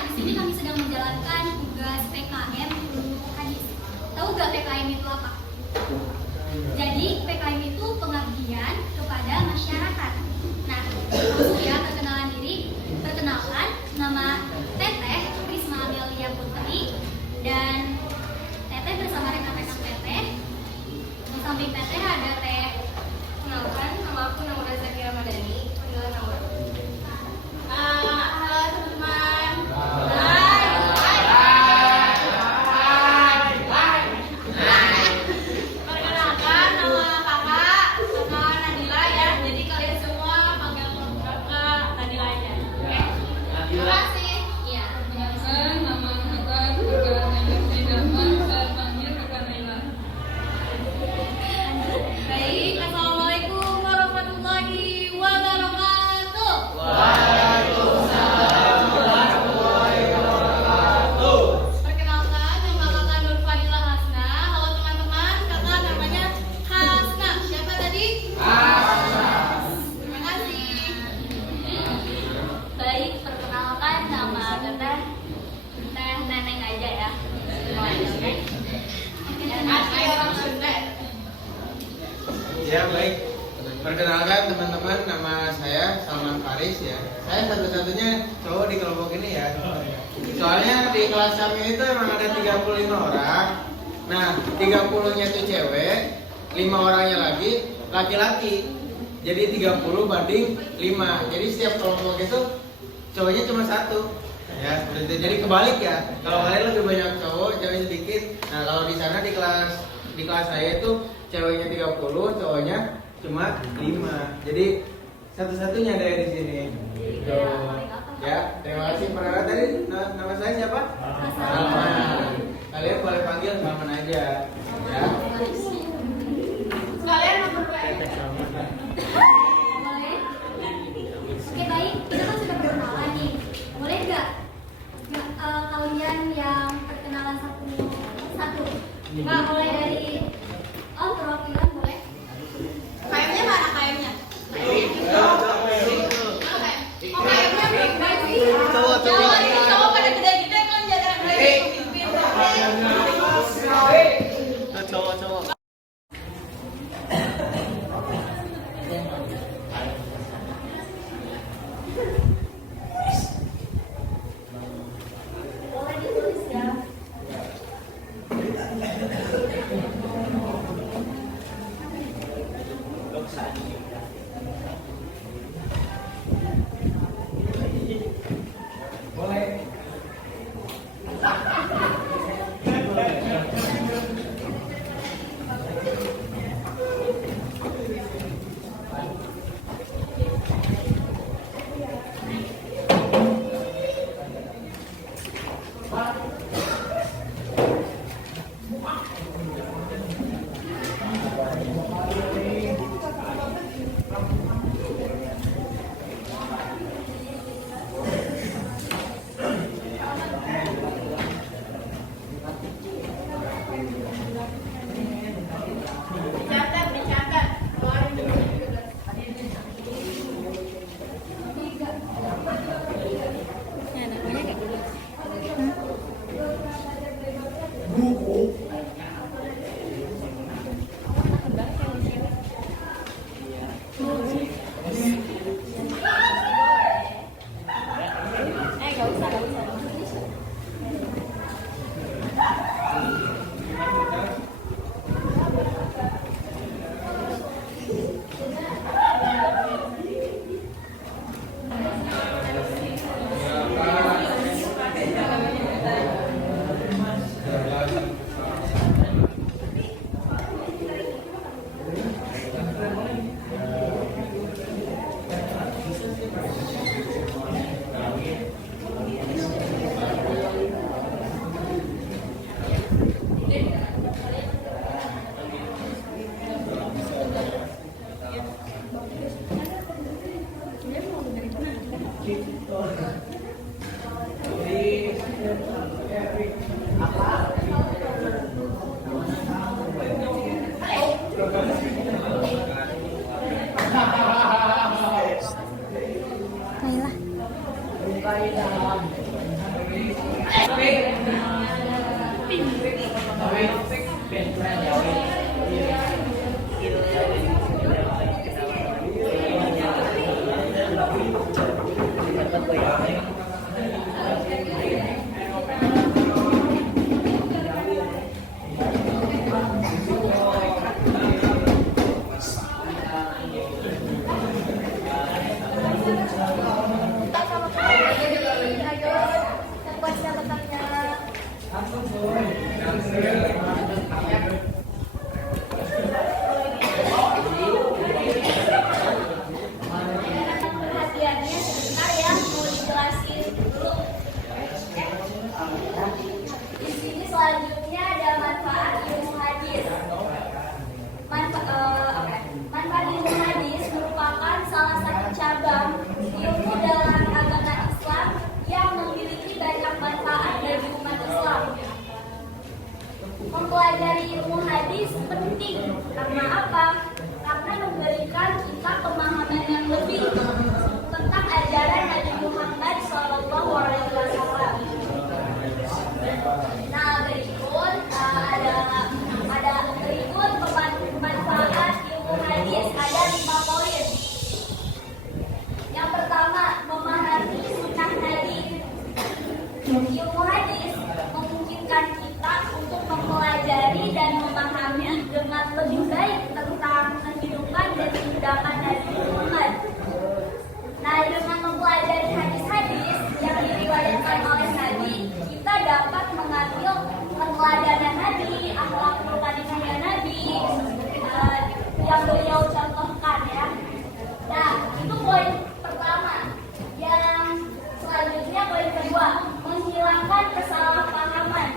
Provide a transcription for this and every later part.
di sini kami sedang menjalankan tugas PKM Ulumul Hadis. Tahu gak PKM itu apa? Jadi PKM itu pengabdian kepada masyarakat. Nah, langsung ya perkenalan diri. Perkenalkan, nama Teteh Risma Amelia Putri, dan Teteh bersama rekan-rekan Teteh. Di samping Teteh ada Teh. Kenalkan, nama aku Naura Zakia Ramadhani. Panggilan Naura. Halo teman-teman. Perkenalkan, nama kakak Nadila ya. Jadi kalian semua panggil kakak Nadila aja. Oke? Terima kasih. Iya. Perkenalkan, nama kakak Naila Dama, saya panggil kakak Naila. Baik, assalamualaikum warahmatullahi wabarakatuh. Perkenalkan, nama kakak Nur Fadila Hasna. Halo teman-teman, kakak namanya Hasna. Siapa tadi? Hasna. Terima kasih. Baik, perkenalkan nama Teteh Neneng aja ya. Asli orang Sunda. Ya baik, perkenalkan teman-teman, nama saya Salman Faris ya. Saya satu-satunya cowok di kelompok ini ya. Soalnya di kelas kami itu emang ada 35 orang. Nah, 30-nya itu cewek, 5 orangnya lagi laki-laki. Jadi 30 banding 5. Jadi setiap kelompok itu cowoknya cuma satu. Ya, seperti itu. Jadi kebalik ya. Kalau kalian lebih banyak cowok, cewek sedikit. Nah, kalau di sana di kelas saya itu ceweknya 30, cowoknya cuma 5. Jadi satu-satunya ada di sini. Gitu. Ya, terima kasih. Perkenalkan tadi nama saya siapa? Salman. Kalian boleh panggil Salman aja. Ya. Sekalian nomor WA. Boleh? Oke, baik, kita kan sudah perkenalan nih. Boleh nggak kalian yang perkenalan satu? Nggak, mulai dari perwakilan boleh? KM-nya mana KM-nya? KM-nya belum baik sih. Cowok pada gede-gede kan jadi pimpin. Boleh ditulis ya. Boleh. Dicatat. Keluarin dulu. Perhatiannya sebentar ya, mau dijelasin dulu. Di sini selanjutnya ada manfaat ilmu hadis. Manfaat ilmu hadis merupakan salah satu cabang ilmu dalam agama Islam yang memiliki banyak manfaat bagi umat Islam. Mempelajari ilmu hadis penting karena apa? Karena memberikan kita pemahaman yang lebih tentang ajaran Nabi Muhammad SAW. Nah, berikut ada berikut manfaat ilmu hadis, ada 5 poin. Yang pertama, memahami sunnah Nabi. Ilmu hadis memungkinkan kita untuk mempelajari dan memahami dengan lebih baik tentang kehidupan dan tindakan Nabi Muhammad. Nah, dengan mempelajari hadis-hadis yang diriwayatkan oleh Nabi, kita dapat mengambil keteladanan Nabi, akhlak mulia Nabi yang beliau contohkan ya. Nah, itu poin pertama. Yang selanjutnya poin kedua, menghilangkan kesalahpahaman.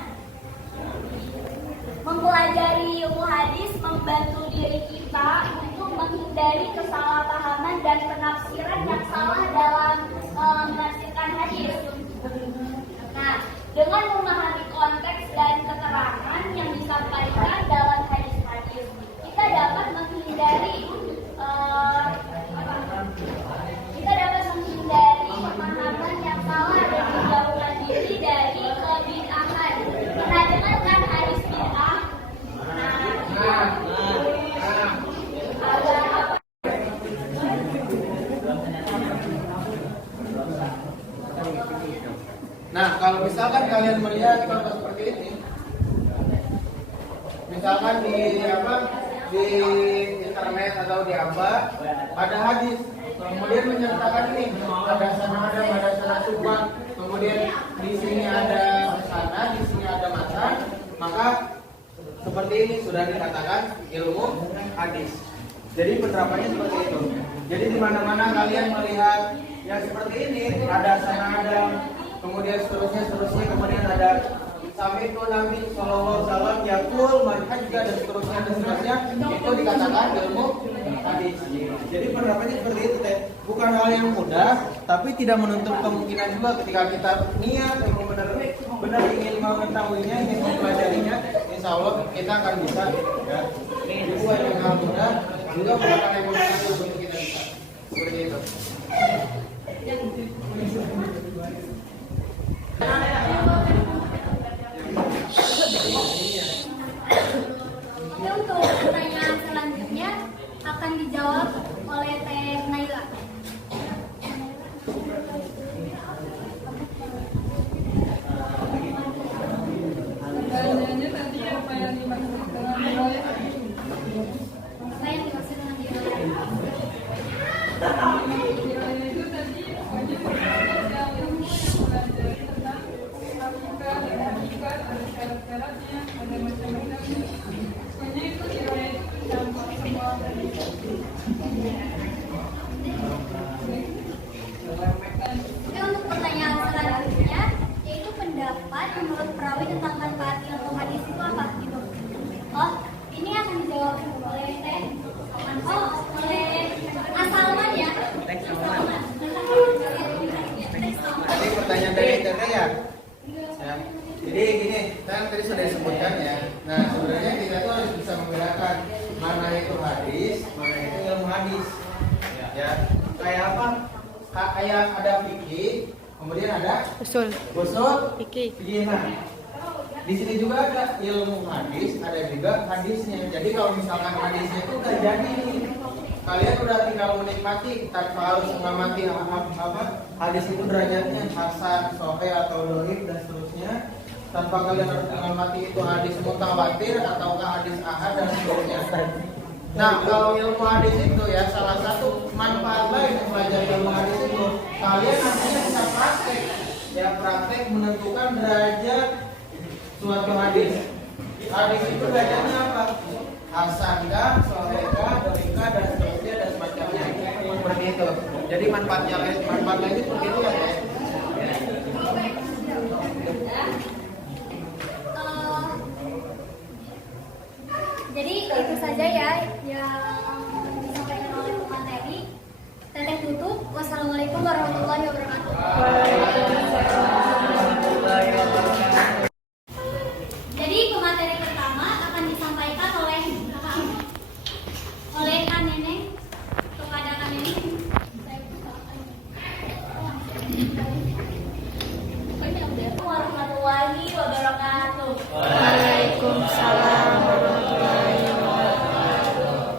Mempelajari ilmu hadis membantu diri kita untuk menghindari kesalahpahaman dan penafsiran yang salah dalam menafsirkan hadis. Nah, dengan memahami konteks dan keterangan yang disampaikan dalam hadis-hadis, kita dapat menghindari pemahaman yang salah dan menjauhkan diri dari kebid'ahan. Pernah dengar kan hadis bid'ah? Nah, kalau misalkan kalian melihat contoh seperti ini, misalkan di internet atau di apa, ada hadis, kemudian menyertakan ini, ada sanad, ada sanad subhan, kemudian di sini ada sanad, di sini ada matan, maka seperti ini sudah dikatakan ilmu hadis. Jadi penerapannya seperti itu. Jadi di mana-mana kalian melihat yang seperti ini, ada sanad, kemudian seterusnya, kemudian ada sampai itu Nabi SAW yakul manhajga dan seterusnya, itu dikatakan ilmu hadis. Jadi penerapannya seperti itu teh. Bukan hal yang mudah, tapi tidak menutup kemungkinan juga ketika kita niat benar ingin mengetahuinya, ingin mempelajarinya, insya Allah kita akan bisa. Ya. Ini bukan yang hal mudah, juga merupakan yang mudah untuk kita bisa. Seperti itu. Oke, untuk pertanyaan selanjutnya akan dijawab oleh Teh Naila. Pertanyaannya tadi apa yang dimaksud dengan riwayat? Apa yang dimaksud dengan riwayat? Riwayat itu tadi wajib yang mempelajari tentang hakikat dan hakikat, ada syarat-syaratnya, ada macam-macamnya. Pokoknya itu riwayat itu campur semua dari Oke, untuk pertanyaan selanjutnya yaitu pendapat menurut perawi tentang manfaat ilmu hadis itu apa gitu. Oh, ini akan dijawab oleh Teh. Oleh Asalman ya. Asalman. Tadi pertanyaan dari internet ya. Ya. Jadi gini, kan tadi sudah disebutkan ya. Nah, sebenarnya kita tuh harus bisa membedakan mana itu hadis, mana itu ilmu hadis. Ya, kayak apa? Kayak ada fikih, kemudian ada Usul. usul Fikih. Nah, di sini juga ada ilmu hadis, ada juga hadisnya. Jadi kalau misalkan hadisnya itu udah jadi nih, kalian udah tinggal menikmati tanpa harus mengamati apa hadis itu derajatnya hasan, sahih atau dhaif dan seterusnya. Tanpa kalian harus mengamati itu hadis mutawatir ataukah hadis ahad dan seterusnya. Nah, kalau ilmu hadis itu ya salah satu manfaat lain belajar ilmu hadis itu kalian nantinya bisa praktek. Ya praktek menentukan derajat suatu hadis. Hadis itu derajatnya apa? Hasankah, sahihkah, dhaifkah dan seterusnya dan semacamnya. Seperti itu. Jadi manfaatnya lain seperti itu ya. Jadi itu saja ya yang disampaikan oleh pemateri. Teteh tutup. Wassalamualaikum warahmatullahi wabarakatuh. Jadi pemateri pertama akan disampaikan oleh Kak Neneng kepada Kak Neneng. Warahmatullahi wabarakatuh. Waalaikumsalam warahmatullahi wabarakatuh.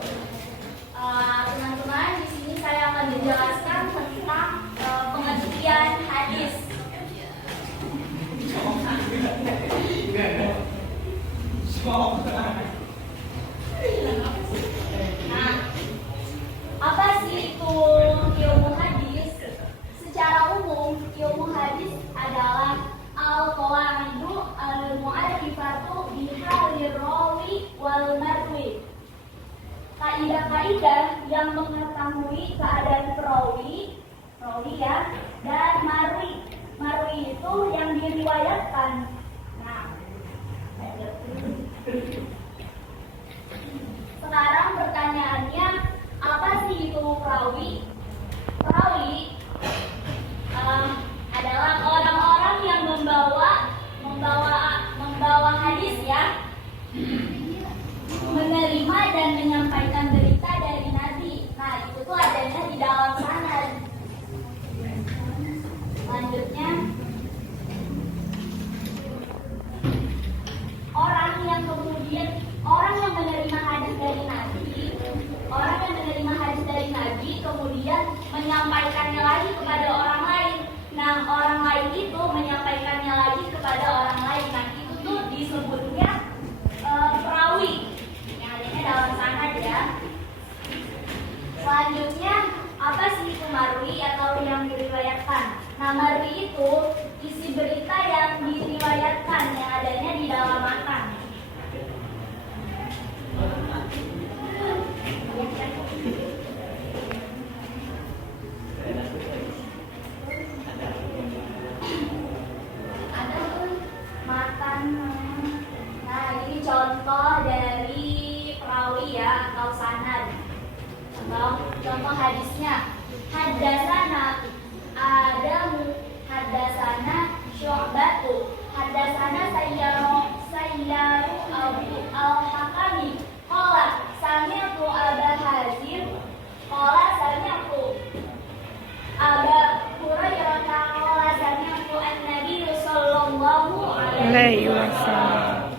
Teman-teman, di sini saya akan menjelaskan tentang pengertian hadis. Nah, apa sih itu ilmu hadis? Secara umum, ilmu hadis adalah al-qawaidu al-mu'arifatu bihalir rawi wal marwi. Kaidah-kaidah yang mengetahui keadaan perawi ya, dan marwi itu yang diriwayatkan. Nah, sekarang pertanyaannya, apa sih itu perawi? Perawi adalah orang-orang yang membawa hadis ya, menerima dan menyampaikan berita dari Nabi. Nah, itu tuh adanya di dalam sanad. Selanjutnya, orang yang menerima hadis dari Nabi, kemudian menyampaikannya lagi kepada orang lain. Nah, orang lain itu menyampaikannya lagi kepada orang lain. Nah, itu tuh disebutnya perawi yang adanya dalam sanad ya. Selanjutnya, apa sih itu marwi atau yang diriwayatkan? Nah, marwi itu isi berita yang diriwayatkan yang adanya di dalam matan. Ada matan. Nah, ini contoh dari perawi ya atau sanad. Contoh hadisnya. Haddasana Adamu, haddasana Syu'batu, haddasana Sayyaru Abu Al-Hakami, qala sami'tu Aba Hazim, qala sami'tu Aba Hurairah, qala sami'tu an-Nabiy sallallahu alaihi wasallam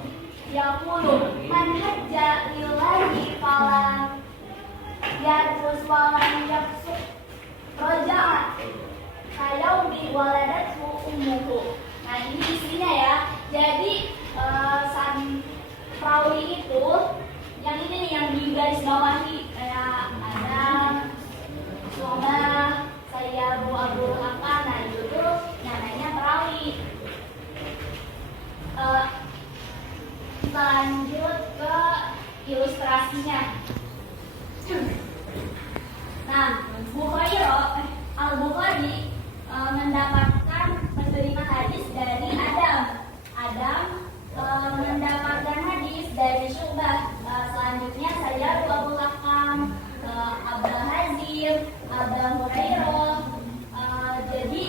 yaqulu man hajja lillahi falam yarfus walam yafsuq raja'a kayaumi waladatu ummuhu. Nah, ini isinya ya. Jadi perawi itu yang ini nih yang digaris bawahi kayak Adam, Syu'bah, Sayyaru Abu Hakam. Nah, itu tuh namanya perawi. Lanjut ke ilustrasinya. Nah, Al-Bukhari mendapatkan menerima hadis dari Adam mendapatkan hadis dari Syu'bah. Selanjutnya saya Abu Hakam, Aba Hazim, Aba Hurairah. Jadi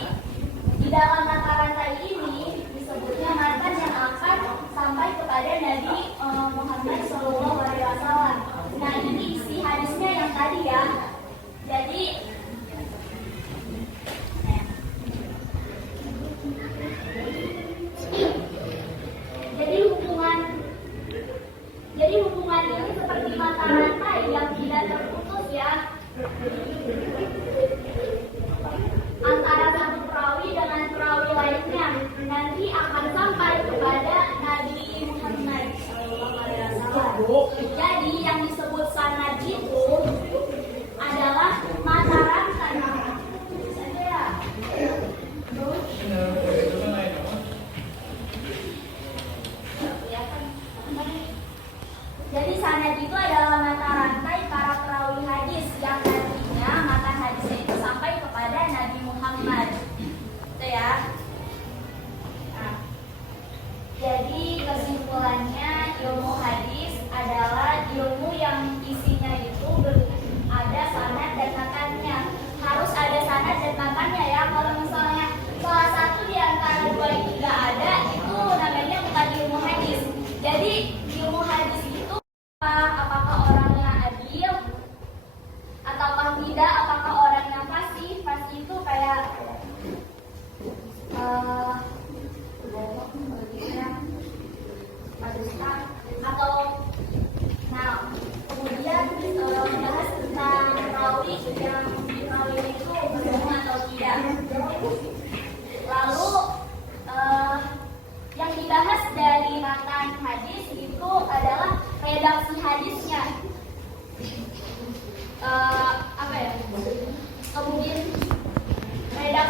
di dalam mata rantai ini disebutnya matan yang akan sampai kepada Nabi Muhammad SAW. Nah, ini isi hadisnya yang tadi ya. Jadi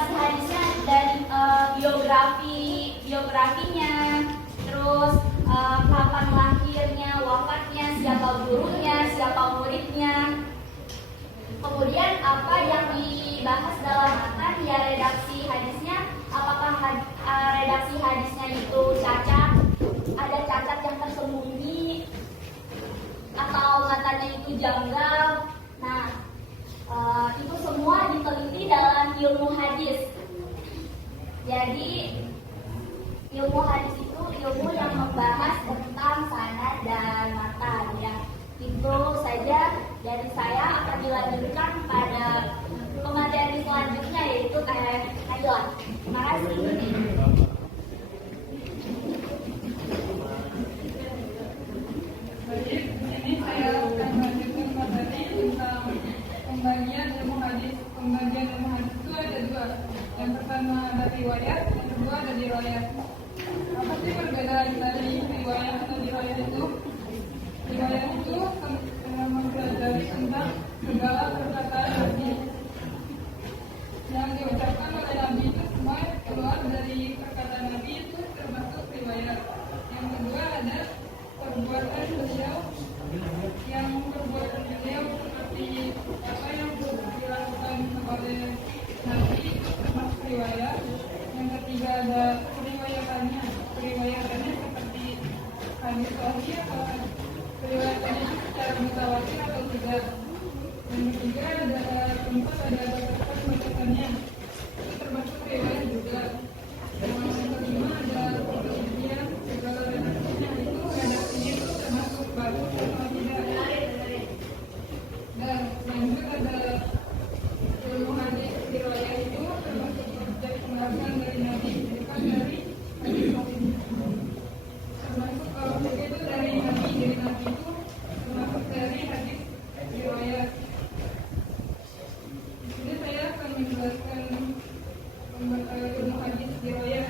narasi hadisnya dari biografinya, terus kapan lahirnya, wafatnya, siapa gurunya, siapa muridnya. Kemudian apa yang dibahas dalam matan ya redaksi hadisnya, apakah redaksi hadisnya itu cacat, ada cacat yang tersembunyi, atau matanya itu janggal. Nah, itu semua diteliti dalam ilmu hadis. Jadi ilmu hadis itu ilmu yang membahas tentang sanad dan matan ya. Itu saja dari saya, akan dilanjutkan pada pemateri selanjutnya yaitu Teh Najwa. Terima kasih. Baik, ini saya akan melanjutkan materi tentang pembagian ilmu hadis. Pembagian ilmu hadis itu ada dua. Yang pertama ada riwayat, yang kedua ada dirayat. Apa sih perbedaan dari riwayat dan dirayat itu? Riwayat itu mempelajari tentang segala perkataan Nabi yang diucapkan oleh Nabi itu semua keluar dari perkataan Nabi itu termasuk riwayat. Yang kedua ada perbuatan beliau, yang perbuatan beliau seperti apa yang dilakukan oleh Nabi termasuk riwayat. Yang ketiga ada periwayatannya seperti hadis sahih atau periwayatannya secara mutawatir atau tidak. Yang ketiga ada keempat ada batasan-batasannya, itu termasuk riwayat juga. Yang kelima ada perselisihan segala redaksinya, itu redaksinya itu termasuk bagus atau tidak. Dan selanjutnya ada ilmu hadis riwayat itu termasuk objek pembahasan dari Nabi, bukan dari hadis sahih. Termasuk kalau begitu dari Nabi itu termasuk dari hadis riwayat. Di sini saya akan menjelaskan ilmu hadis riwayat.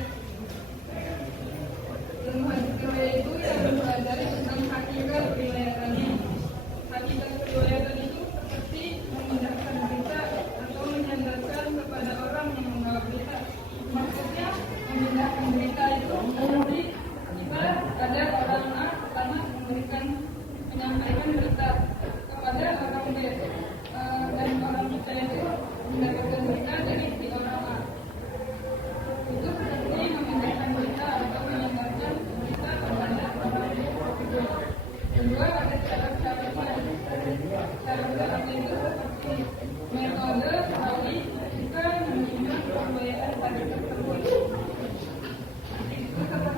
Ilmu hadis riwayat itu yang mempelajari tentang hakikat riwayatannya. Hakikat riwayatan itu seperti memindahkan berita atau menyandarkan kepada orang yang membawa berita. Maksudnya memindahkan berita itu berarti jika ada orang A pertama menyampaikan berita kepada orang B, dan orang B itu mendapatkan berita dari si orang A. Itu seperti memindahkan berita atau menyandarkan berita kepada orang B. Kedua ada syarat-syaratnya. Syarat-syaratnya itu seperti metode, ahli, juga menunjukkan riwayat hadis tersebut. Itu seperti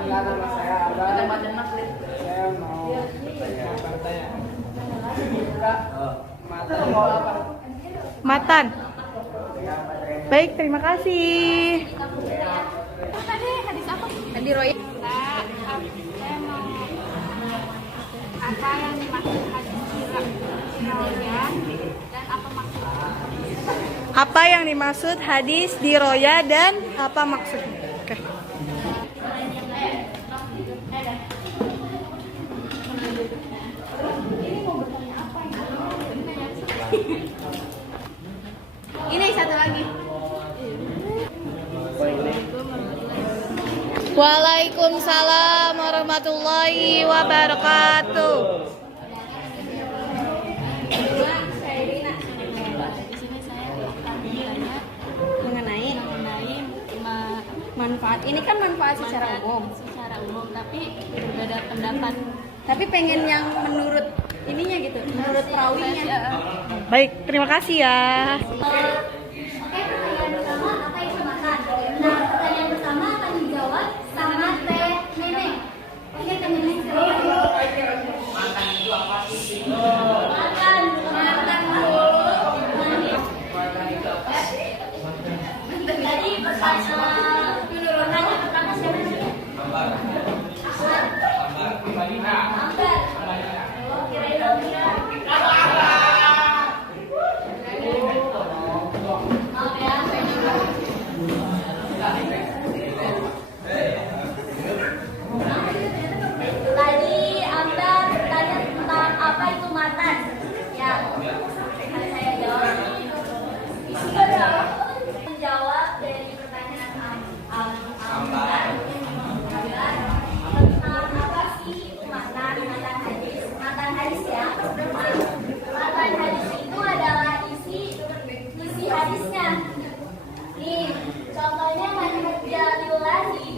Perkenalkan nama saya Abang. Saya mau bertanya. Kak, mata mau apa? Matan. Baik, terima kasih. Hadis apa? Tadi Roy. Saya mau apa yang dimaksud hadis diroya dan apa maksudnya? Apa yang dimaksud hadis di Roya dan apa maksudnya? Oke. Ini satu lagi. Waalaikumsalam warahmatullahi wabarakatuh. Saya Rina. Di sini saya akan bertanya Mengenai manfaat. ini kan manfaat secara umum. Secara umum, tapi berbeda pendapat. Tapi pengen yang menurut ininya gitu, menurut perawinya. Ya. Baik, terima kasih ya. Oke, pertanyaan pertama apa itu makan? Nah, pertanyaan pertama akan dijawab sama Teh Neneng. Oke, Teh Neneng silakan. Makan itu apa sih? Makan dulu. Jadi pertanyaan pertama siapa namanya? Ambar. Oh, kira-kira. Maaf ya. Tadi Ambar bertanya tentang apa itu matan. Ya, akan saya jawab. Menjawab dari pertanyaan Ambar tentang apa sih itu matan hadis. Matan hadis ya. Matan hadis itu adalah isi hadisnya. Nih, contohnya manhaj jalilahi.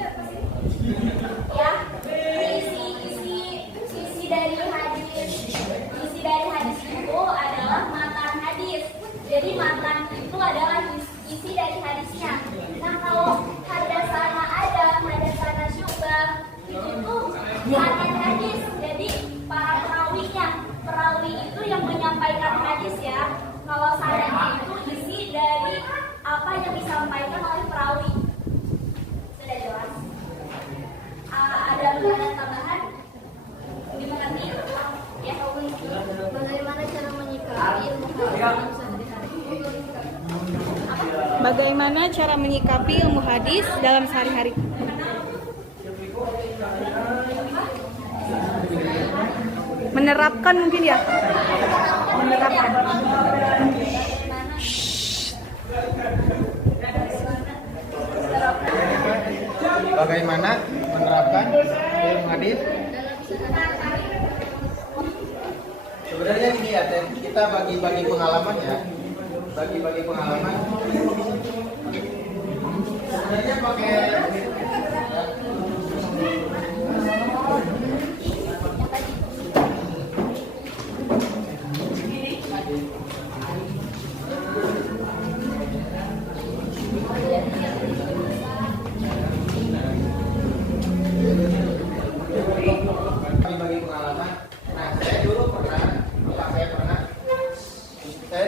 Ya, isi dari hadis itu adalah matan hadis. Jadi matan itu adalah isi dari hadisnya. Nah, kalau hadasana ada, hadasana syubah, itu tuh matan hadis. Jadi para perawi itu yang menyampaikan hadis ya. Kalau sanad itu isi dari apa yang disampaikan oleh perawi. Sudah jelas? Ada pertanyaan tambahan? Dimengerti? Ya. Bagaimana cara menyikapi ilmu hadis sehari-hari? Bagaimana cara menyikapi ilmu hadis dalam sehari-hari? Menerapkan mungkin ya? Menerapkan. Bagaimana menerapkan ilmu hadis? Sebenarnya ini ya, Teh, kita bagi-bagi pengalaman ya. Bagi-bagi pengalaman. Sebenarnya pakai bagi pengalaman. Nah, saya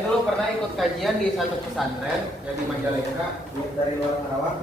dulu pernah ikut kajian di satu pesantren yang di Majalengka dari luar Sarawak.